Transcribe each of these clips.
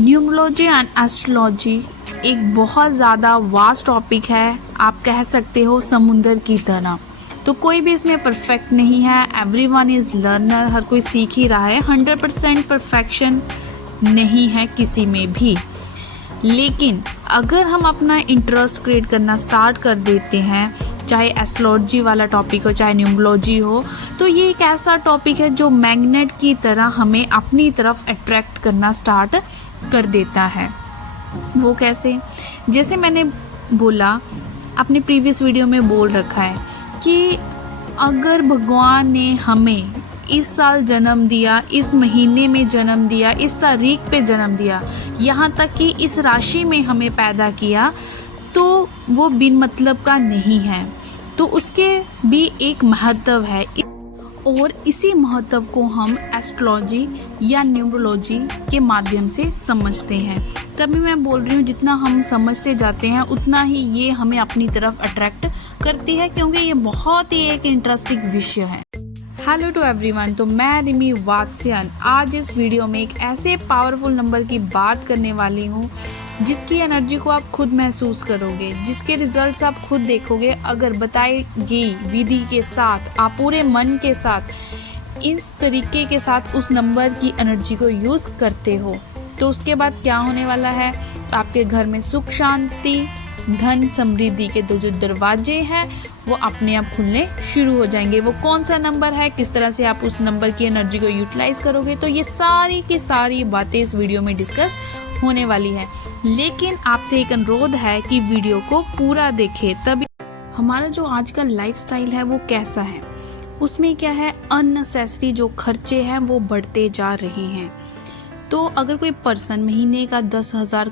Numerology and astrology एक बहुत ज़्यादा वास्ट टॉपिक है। आप कह सकते हो समुंदर की तरह। तो कोई भी इसमें परफेक्ट नहीं है। एवरीवन इज़ लर्नर, हर कोई सीख ही रहा है। 100% परफेक्शन नहीं है किसी में भी। लेकिन अगर हम अपना इंटरेस्ट क्रिएट करना स्टार्ट कर देते हैं, चाहे एस्ट्रोलॉजी वाला टॉपिक हो चाहे न्यूमरोलॉजी हो, तो ये एक ऐसा टॉपिक है जो मैग्नेट की तरह हमें अपनी तरफ अट्रैक्ट करना स्टार्ट कर देता है। वो कैसे? जैसे मैंने बोला, अपने प्रीवियस वीडियो में बोल रखा है कि अगर भगवान ने हमें इस साल जन्म दिया, इस महीने में जन्म दिया, इस तारीख पे जन्म दिया, यहाँ तक कि इस राशि में हमें पैदा किया, तो वो बिन मतलब का नहीं है। तो उसके भी एक महत्व है और इसी महत्व को हम एस्ट्रोलॉजी या न्यूमरोलॉजी के माध्यम से समझते हैं। तभी मैं बोल रही हूँ, जितना हम समझते जाते हैं उतना ही ये हमें अपनी तरफ अट्रैक्ट करती है, क्योंकि ये बहुत ही एक इंटरेस्टिंग विषय है। हेलो टू एवरीवन, तो मैं रिमी वात्स्यन आज इस वीडियो में एक ऐसे पावरफुल नंबर की बात करने वाली हूँ जिसकी एनर्जी को आप खुद महसूस करोगे, जिसके रिजल्ट्स आप खुद देखोगे। अगर बताई गई विधि के साथ आप पूरे मन के साथ इस तरीके के साथ उस नंबर की एनर्जी को यूज़ करते हो, तो उसके बाद क्या होने वाला है, आपके घर में सुख शांति धन समृद्धि के जो दरवाजे हैं वो अपने आप खुलने शुरू हो जाएंगे। वो कौन सा नंबर है, किस तरह से आप उस नंबर की एनर्जी को यूटिलाइज करोगे, तो ये सारी की सारी बातें इस वीडियो में डिस्कस होने वाली है। लेकिन आपसे एक अनुरोध है कि वीडियो को पूरा देखें, तभी हमारा जो आज का लाइफस्टाइल है वो कैसा है, उसमें क्या है, अननेसेसरी जो खर्चे हैं वो बढ़ते जा रहे हैं। तो अगर कोई पर्सन महीने का 10,000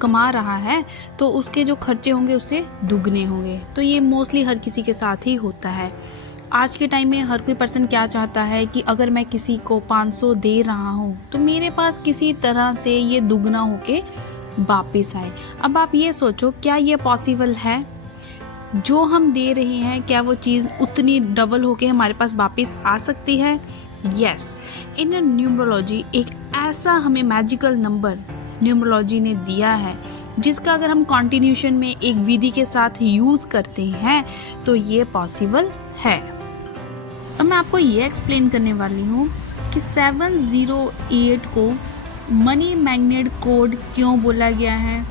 कमा रहा है तो उसके जो खर्चे होंगे उससे दुगने होंगे। तो ये मोस्टली हर किसी के साथ ही होता है। आज के टाइम में हर कोई पर्सन क्या चाहता है कि अगर मैं किसी को 500 दे रहा हूँ तो मेरे पास किसी तरह से ये दुगना होके वापस आए। अब आप ये सोचो, क्या ये पॉसिबल है? जो हम दे रहे हैं क्या वो चीज़ उतनी डबल होके हमारे पास वापस आ सकती है? यस। इन न्यूमरोलॉजी एक ऐसा हमें मैजिकल नंबर न्यूमरोलॉजी ने दिया है जिसका अगर हम कॉन्टिन्यूशन में एक विधि के साथ यूज़ करते हैं तो ये पॉसिबल है। अब मैं आपको ये एक्सप्लेन करने वाली हूँ कि 708 को मनी मैग्नेट कोड क्यों बोला गया है,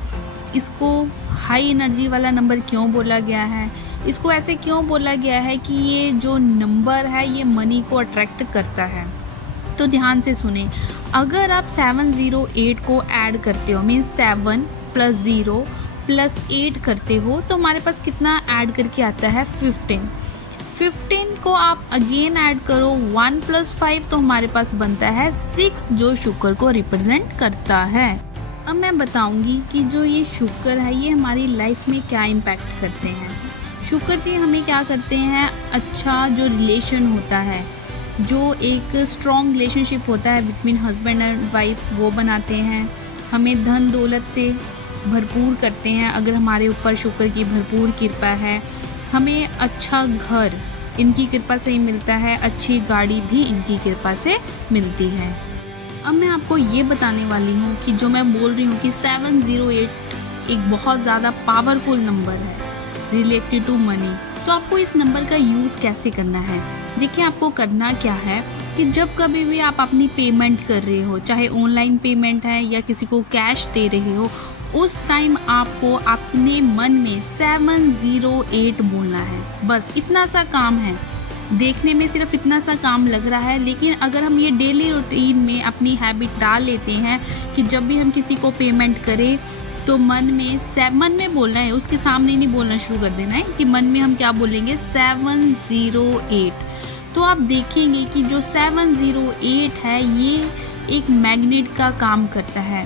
इसको हाई एनर्जी वाला नंबर क्यों बोला गया है, इसको ऐसे क्यों बोला गया है कि ये जो नंबर है ये मनी को अट्रैक्ट करता है। तो ध्यान से सुने, अगर आप 708 को ऐड करते हो, मीन्स 7 + 0 + 8 करते हो, तो हमारे पास कितना ऐड करके आता है? 15 को आप अगेन ऐड करो 1 + 5, तो हमारे पास बनता है 6, जो शुक्र को रिप्रेजेंट करता है। अब मैं बताऊंगी कि जो ये शुक्र है ये हमारी लाइफ में क्या इम्पैक्ट करते हैं। शुक्र जी हमें क्या करते हैं, अच्छा जो रिलेशन होता है, जो एक स्ट्रॉन्ग रिलेशनशिप होता है बिटवीन हस्बैंड एंड वाइफ, वो बनाते हैं। हमें धन दौलत से भरपूर करते हैं अगर हमारे ऊपर शुक्र की भरपूर कृपा है। हमें अच्छा घर इनकी कृपा से ही मिलता है, अच्छी गाड़ी भी इनकी कृपा से मिलती है। अब मैं आपको ये बताने वाली हूँ कि जो मैं बोल रही हूँ कि 708 एक बहुत ज़्यादा पावरफुल नंबर है रिलेटेड टू मनी। तो आपको इस नंबर का यूज़ कैसे करना है? देखिए, आपको करना क्या है कि जब कभी भी आप अपनी पेमेंट कर रहे हो, चाहे ऑनलाइन पेमेंट है या किसी को कैश दे रहे हो, उस टाइम आपको अपने मन में 708 बोलना है। बस इतना सा काम है। देखने में सिर्फ इतना सा काम लग रहा है, लेकिन अगर हम ये डेली रूटीन में अपनी हैबिट डाल लेते हैं कि जब भी हम किसी को पेमेंट करें तो मन में बोलना है, उसके सामने नहीं बोलना शुरू कर देना है कि मन में हम क्या बोलेंगे, 708। तो आप देखेंगे कि जो 708 है ये एक मैग्नेट का काम करता है।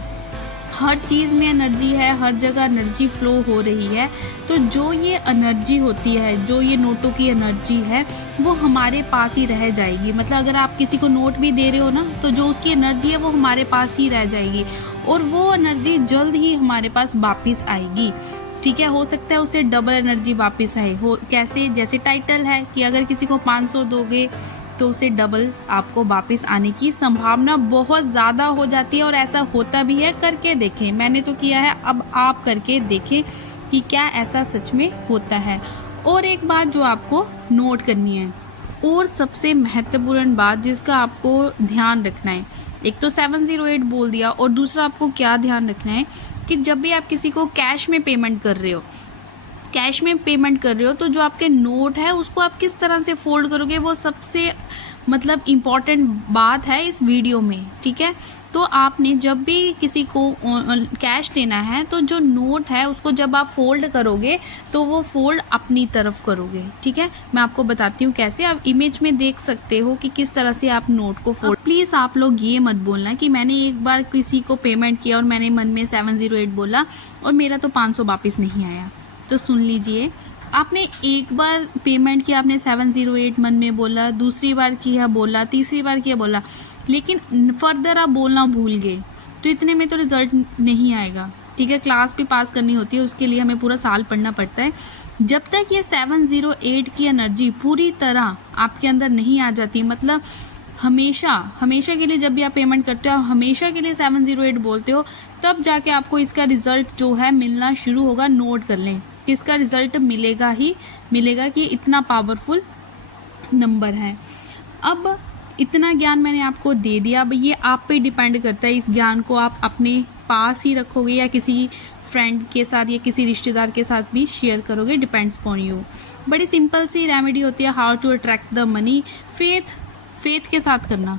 हर चीज़ में एनर्जी है, हर जगह एनर्जी फ्लो हो रही है। तो जो ये एनर्जी होती है, जो ये नोटों की एनर्जी है, वो हमारे पास ही रह जाएगी। मतलब अगर आप किसी को नोट भी दे रहे हो ना, तो जो उसकी एनर्जी है वो हमारे पास ही रह जाएगी और वो एनर्जी जल्द ही हमारे पास वापस आएगी। ठीक है, हो सकता है उससे डबल एनर्जी वापस आए। हो कैसे? जैसे टाइटल है कि अगर किसी को 500 दोगे तो उसे डबल आपको वापस आने की संभावना बहुत ज़्यादा हो जाती है और ऐसा होता भी है। करके देखें, मैंने तो किया है, अब आप करके देखें कि क्या ऐसा सच में होता है। और एक बात जो आपको नोट करनी है और सबसे महत्वपूर्ण बात जिसका आपको ध्यान रखना है, एक तो 708 बोल दिया और दूसरा आपको क्या ध्यान रखना है कि जब भी आप किसी को कैश में पेमेंट कर रहे हो तो जो आपके नोट है उसको आप किस तरह से फोल्ड करोगे, वो सबसे मतलब इम्पॉर्टेंट बात है इस वीडियो में, ठीक है। तो आपने जब भी किसी को कैश देना है तो जो नोट है उसको जब आप फोल्ड करोगे तो वो फोल्ड अपनी तरफ करोगे, ठीक है। मैं आपको बताती हूँ कैसे, आप इमेज में देख सकते हो कि किस तरह से आप नोट को फोल्ड। प्लीज़ आप लोग ये मत बोलना कि मैंने एक बार किसी को पेमेंट किया और मैंने मन में 708 बोला और मेरा तो 500 वापस नहीं आया। तो सुन लीजिए, आपने एक बार पेमेंट किया, आपने 708 मन में बोला, दूसरी बार किया बोला, तीसरी बार किया बोला, लेकिन फर्दर आप बोलना भूल गए तो इतने में तो रिजल्ट नहीं आएगा, ठीक है। क्लास भी पास करनी होती है, उसके लिए हमें पूरा साल पढ़ना पड़ता है। जब तक ये 708 की एनर्जी पूरी तरह आपके अंदर नहीं आ जाती, मतलब हमेशा के लिए जब भी आप पेमेंट करते हो, हमेशा के लिए 708 बोलते हो, तब जाके आपको इसका रिज़ल्ट जो है मिलना शुरू होगा। नोट कर लें कि इसका रिज़ल्ट मिलेगा ही मिलेगा कि इतना पावरफुल नंबर है। अब इतना ज्ञान मैंने आपको दे दिया, अब ये आप पे डिपेंड करता है, इस ज्ञान को आप अपने पास ही रखोगे या किसी फ्रेंड के साथ या किसी रिश्तेदार के साथ भी शेयर करोगे, डिपेंड्स अपॉन यू। बड़ी सिंपल सी रेमेडी होती है, how to attract the money. Faith के साथ करना।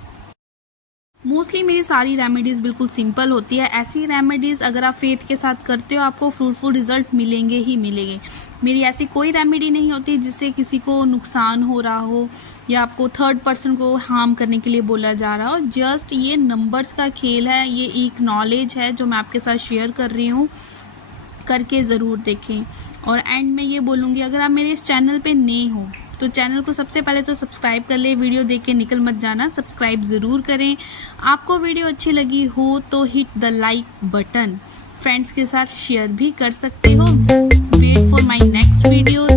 मोस्टली मेरी सारी रेमेडीज़ बिल्कुल सिंपल होती है। ऐसी रेमेडीज़ अगर आप फेथ के साथ करते हो आपको फ्रूटफुल रिजल्ट मिलेंगे ही मिलेंगे। मेरी ऐसी कोई रेमेडी नहीं होती जिससे किसी को नुकसान हो रहा हो या आपको थर्ड पर्सन को हार्म करने के लिए बोला जा रहा हो। जस्ट ये नंबर्स का खेल है, ये एक नॉलेज है जो मैं आपके साथ शेयर कर रही हूँ, करके ज़रूर देखें। और एंड में ये बोलूँगी, अगर आप मेरे इस चैनल पे नए हो तो चैनल को सबसे पहले तो सब्सक्राइब कर ले, वीडियो देख के निकल मत जाना, सब्सक्राइब ज़रूर करें। आपको वीडियो अच्छी लगी हो तो hit the like button, friends के साथ शेयर भी कर सकते हो। Wait for my next video.